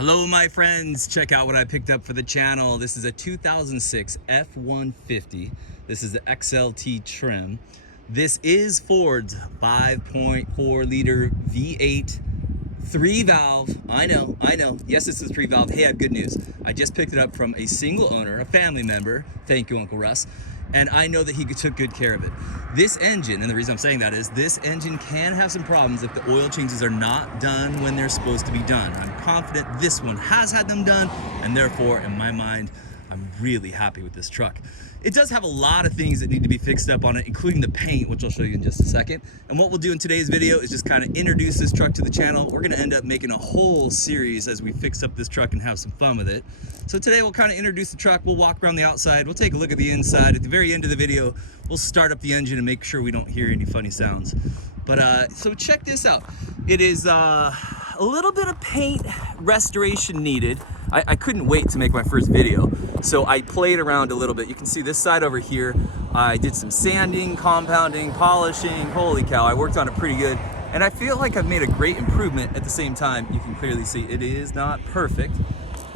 Hello my friends, check out what I picked up for the channel. This is a 2006 F150. This is the XLT trim. This is Ford's 5.4 liter V8 3 valve. I know. Yes, this is 3 valve. Hey, I have good news. I just picked it up from a single owner, a family member. Thank you, Uncle Russ. And I know that he took good care of it. This engine, and the reason I'm saying that is this engine can have some problems if the oil changes are not done when they're supposed to be done. I'm confident this one has had them done, and therefore, in my mind, I'm really happy with this truck. It does have a lot of things that need to be fixed up on it, including the paint, which I'll show you in just a second. And what we'll do in today's video is just kind of introduce this truck to the channel. We're gonna end up making a whole series as we fix up this truck and have some fun with it. So today we'll kind of introduce the truck, we'll walk around the outside, we'll take a look at the inside. At the very end of the video, we'll start up the engine and make sure we don't hear any funny sounds. But so check this out. It is a little bit of paint restoration needed. I couldn't wait to make my first video, so I played around a little bit. You can see this side over here. I did some sanding, compounding, polishing. Holy cow, I worked on it pretty good. And I feel like I've made a great improvement. At the same time, you can clearly see it is not perfect.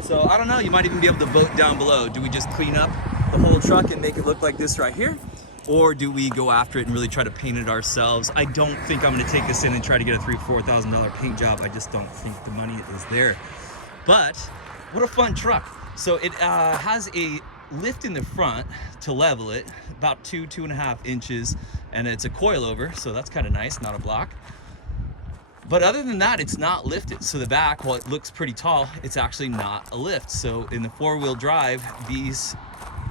So I don't know, you might even be able to vote down below. Do we just clean up the whole truck and make it look like this right here? Or do we go after it and really try to paint it ourselves? I don't think I'm gonna take this in and try to get a $3,000 or $4,000 paint job. I just don't think the money is there. But what a fun truck. So it has a lift in the front to level it, about 2.5 inches, and it's a coilover, so that's kind of nice, not a block. But other than that, it's not lifted. So the back, while it looks pretty tall, it's actually not a lift. So in the 4-wheel drive, these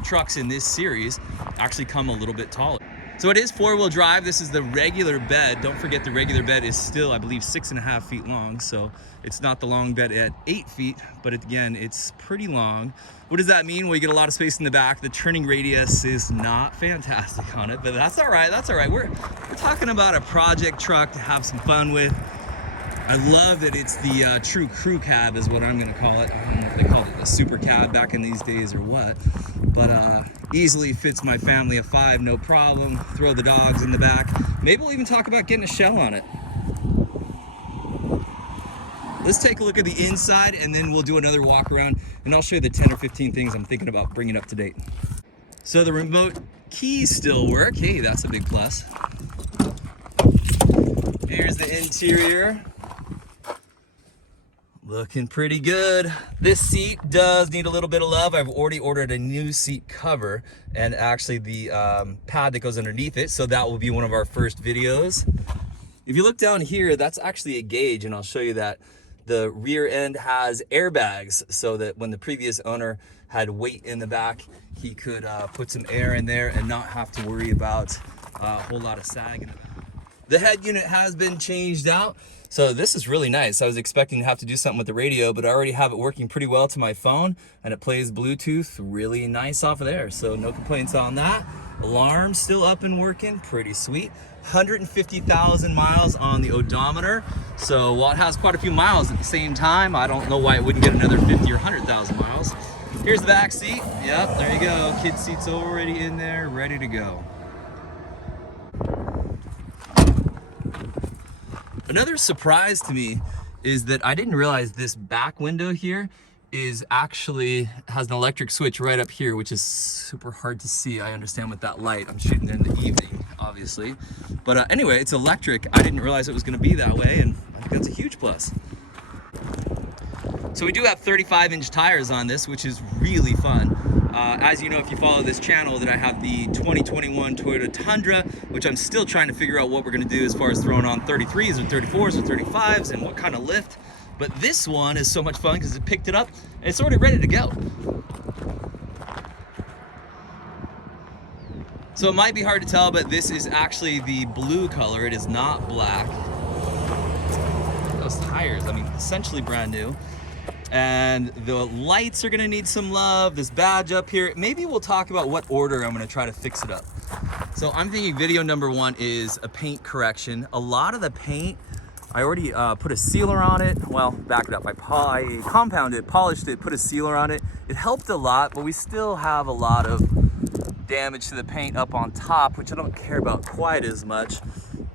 trucks in this series actually come a little bit taller. So it is 4-wheel drive. This is the regular bed. Don't forget the regular bed is still, I believe, 6.5 feet long. So it's not the long bed at 8 feet, but again, it's pretty long. What does that mean? Well, you get a lot of space in the back. The turning radius is not fantastic on it, but that's all right. That's all right. We're talking about a project truck to have some fun with. I love that it's the true crew cab is what I'm gonna call it. I don't know if they called it a super cab back in these days or what, but easily fits my family of 5, no problem. Throw the dogs in the back. Maybe we'll even talk about getting a shell on it. Let's take a look at the inside and then we'll do another walk around and I'll show you the 10 or 15 things I'm thinking about bringing up to date. So the remote keys still work. Hey, that's a big plus. Here's the interior. Looking pretty good. This seat does need a little bit of love. I've already ordered a new seat cover and actually the pad that goes underneath it. So that will be one of our first videos. If you look down here, that's actually a gauge and I'll show you that. The rear end has airbags so that when the previous owner had weight in the back, he could put some air in there and not have to worry about a whole lot of sag. The head unit has been changed out. So this is really nice. I was expecting to have to do something with the radio, but I already have it working pretty well to my phone and it plays Bluetooth really nice off of there. So no complaints on that. Alarm still up and working, pretty sweet. 150,000 miles on the odometer. So while it has quite a few miles at the same time, I don't know why it wouldn't get another 50 or 100,000 miles. Here's the back seat. Yep, there you go. Kid seat's already in there, ready to go. Another surprise to me is that I didn't realize this back window here is actually has an electric switch right up here, which is super hard to see. I understand with that light. I'm shooting in the evening, obviously. But anyway, it's electric. I didn't realize it was going to be that way, and I think that's a huge plus. So we do have 35-inch tires on this, which is really fun. As you know, if you follow this channel, that I have the 2021 Toyota Tundra, which I'm still trying to figure out what we're going to do as far as throwing on 33s or 34s or 35s and what kind of lift. But this one is so much fun because it picked it up and it's already ready to go. So it might be hard to tell, but this is actually the blue color. It is not black. Those tires, I mean, essentially brand new. And the lights are gonna need some love. This badge up here, maybe we'll talk about what order I'm gonna try to fix it up. So I'm thinking video number 1 is a paint correction. A lot of the paint, I already put a sealer on it. Well, back it up, I compounded, polished it, put a sealer on it. It helped a lot, but we still have a lot of damage to the paint up on top, which I don't care about quite as much.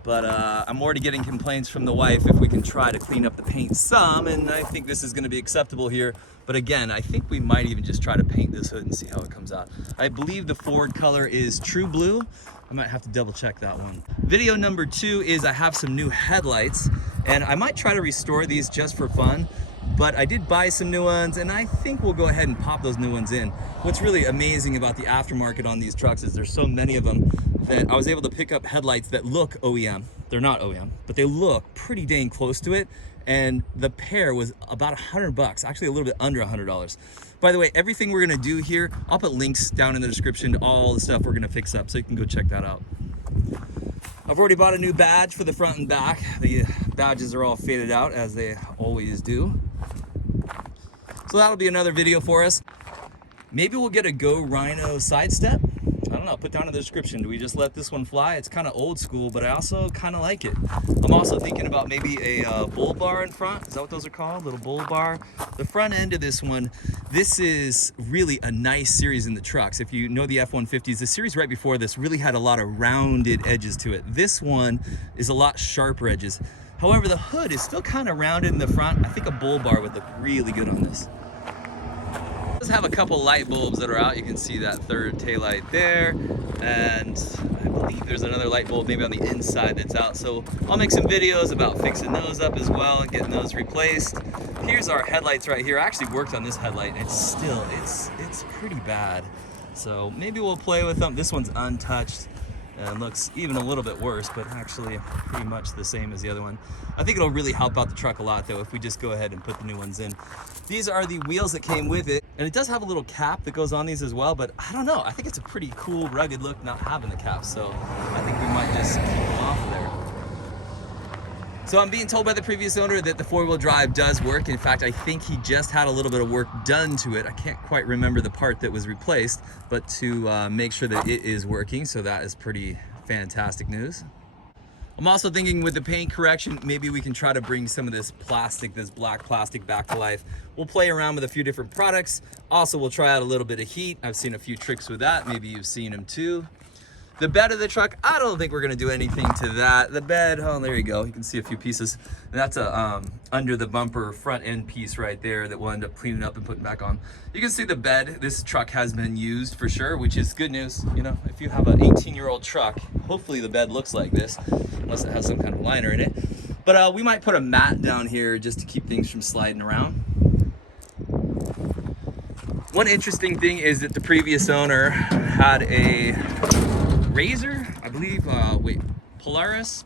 But I'm already getting complaints from the wife if we can try to clean up the paint some, and I think this is going to be acceptable here. But again, I think we might even just try to paint this hood and see how it comes out. I believe the Ford color is True Blue. I might have to double check that one. Video number 2 is I have some new headlights, and I might try to restore these just for fun. But I did buy some new ones, and I think we'll go ahead and pop those new ones in. What's really amazing about the aftermarket on these trucks is there's so many of them that I was able to pick up headlights that look OEM. They're not OEM, but they look pretty dang close to it. And the pair was about $100, actually a little bit under $100. By the way, everything we're gonna do here, I'll put links down in the description to all the stuff we're gonna fix up, so you can go check that out. I've already bought a new badge for the front and back. The badges are all faded out, as they always do. So that'll be another video for us. Maybe we'll get a Go Rhino side step. I don't know, put down in the description. Do we just let this one fly? It's kind of old school, but I also kind of like it. I'm also thinking about maybe a bull bar in front. Is that what those are called? Little bull bar. The front end of this one, this is really a nice series in the trucks. If you know the F150s, the series right before this really had a lot of rounded edges to it. This one is a lot sharper edges. However, the hood is still kind of rounded in the front. I think a bull bar would look really good on this. It does have a couple light bulbs that are out. You can see that third taillight there, and I believe there's another light bulb maybe on the inside that's out. So I'll make some videos about fixing those up as well and getting those replaced. Here's our headlights right here. I actually worked on this headlight, and it's still, it's pretty bad. So maybe we'll play with them. This one's untouched and looks even a little bit worse, but actually pretty much the same as the other one. I think it'll really help out the truck a lot though if we just go ahead and put the new ones in. These are the wheels that came with it, and it does have a little cap that goes on these as well, but I don't know, I think it's a pretty cool rugged look not having the cap, so I think we might just keep them off there. So I'm being told by the previous owner that the 4-wheel drive does work. In fact, I think he just had a little bit of work done to it. I can't quite remember the part that was replaced, but to make sure that it is working, so that is pretty fantastic news. I'm also thinking with the paint correction, maybe we can try to bring some of this plastic, this black plastic, back to life. We'll play around with a few different products. Also, we'll try out a little bit of heat. I've seen a few tricks with that. Maybe you've seen them too. The bed of the truck, I don't think we're gonna do anything to that. The bed, oh, there you go. You can see a few pieces. And that's a under the bumper front end piece right there that we'll end up cleaning up and putting back on. You can see the bed. This truck has been used for sure, which is good news. You know, if you have an 18-year-old truck, hopefully the bed looks like this, unless it has some kind of liner in it. But we might put a mat down here just to keep things from sliding around. One interesting thing is that the previous owner had a Razor, I believe, Polaris,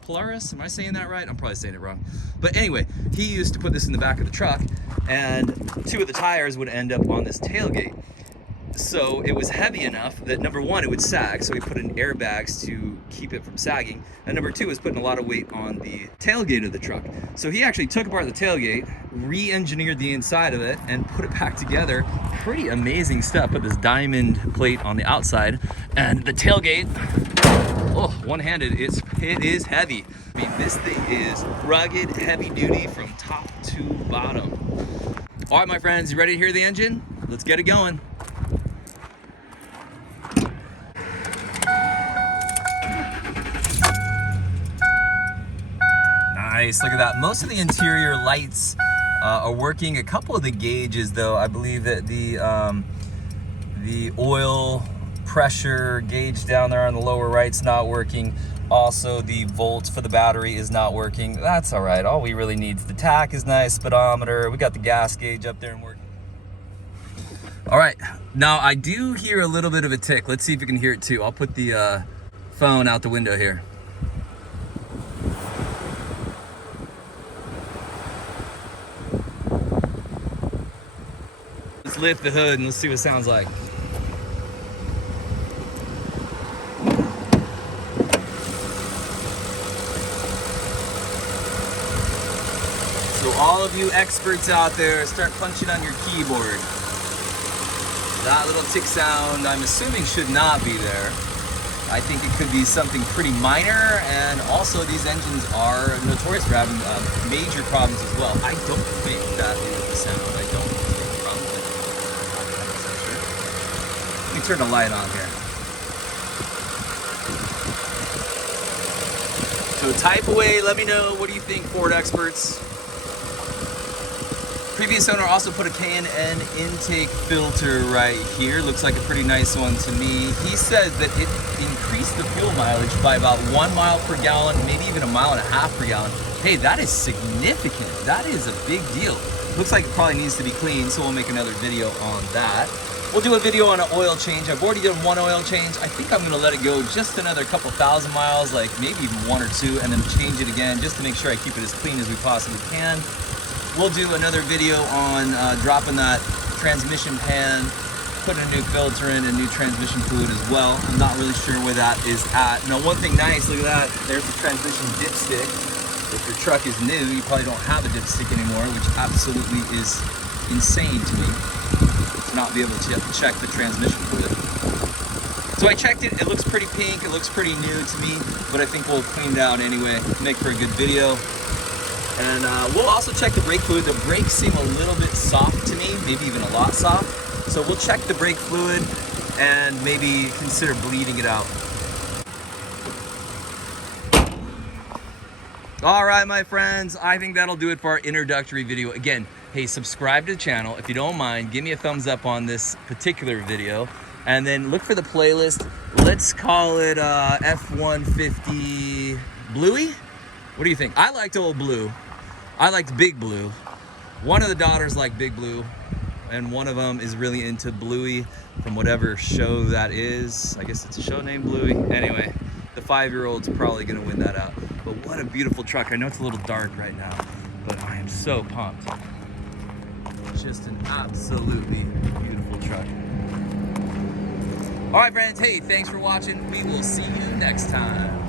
am I saying that right? I'm probably saying it wrong. But anyway, he used to put this in the back of the truck, and 2 of the tires would end up on this tailgate. So it was heavy enough that number 1, it would sag, so he put in airbags to keep it from sagging, and number 2 was putting a lot of weight on the tailgate of the truck. So he actually took apart the tailgate, re-engineered the inside of it, and put it back together. Pretty amazing stuff. Put this diamond plate on the outside, and the tailgate, oh, one-handed, it is heavy. I mean, this thing is rugged, heavy duty from top to bottom. All right, my friends, you ready to hear the engine? Let's get it going. Nice, look at that. Most of the interior lights are working. A couple of the gauges though, I believe that the oil pressure gauge down there on the lower right's not working. Also, the volts for the battery is not working. That's all right. All we really need is the tach is nice, speedometer. We got the gas gauge up there and working. All right, now I do hear a little bit of a tick. Let's see if you can hear it too. I'll put the phone out the window here. Let's lift the hood and let's see what it sounds like. So all of you experts out there, start punching on your keyboard. That little tick sound, I'm assuming, should not be there. I think it could be something pretty minor, and also these engines are notorious for having major problems as well. I don't think that is the sound. I don't think probably. Let me turn the light on here. So type away, let me know, what do you think, Ford experts? Previous owner also put a K&N intake filter right here. Looks like a pretty nice one to me. He said that it increased the fuel mileage by about 1 mile per gallon, maybe even 1.5 miles per gallon. Hey, that is significant. That is a big deal. Looks like it probably needs to be cleaned, so we'll make another video on that. We'll do a video on an oil change. I've already done one oil change. I think I'm gonna let it go just another couple thousand miles, like maybe even 1 or 2, and then change it again just to make sure I keep it as clean as we possibly can. We'll do another video on dropping that transmission pan, putting a new filter in and new transmission fluid as well. I'm not really sure where that is at. Now, one thing nice, look at that. There's the transmission dipstick. If your truck is new, you probably don't have a dipstick anymore, which absolutely is insane to me, to not be able to check the transmission fluid. So I checked it, it looks pretty pink, it looks pretty new to me, but I think we'll clean it out anyway, make for a good video. And we'll also check the brake fluid. The brakes seem a little bit soft to me, maybe even a lot soft. So we'll check the brake fluid and maybe consider bleeding it out. All right, my friends, I think that'll do it for our introductory video. Again, hey, subscribe to the channel. If you don't mind, give me a thumbs up on this particular video. And then look for the playlist. Let's call it F150 Bluey? What do you think? I liked old Blue. I liked Big Blue. One of the daughters liked Big Blue, and one of them is really into Bluey from whatever show that is. I guess it's a show named Bluey. Anyway, the 5-year-old's probably gonna win that out. But what a beautiful truck. I know it's a little dark right now, but I am so pumped. Just an absolutely beautiful truck. All right, friends, hey, thanks for watching. We will see you next time.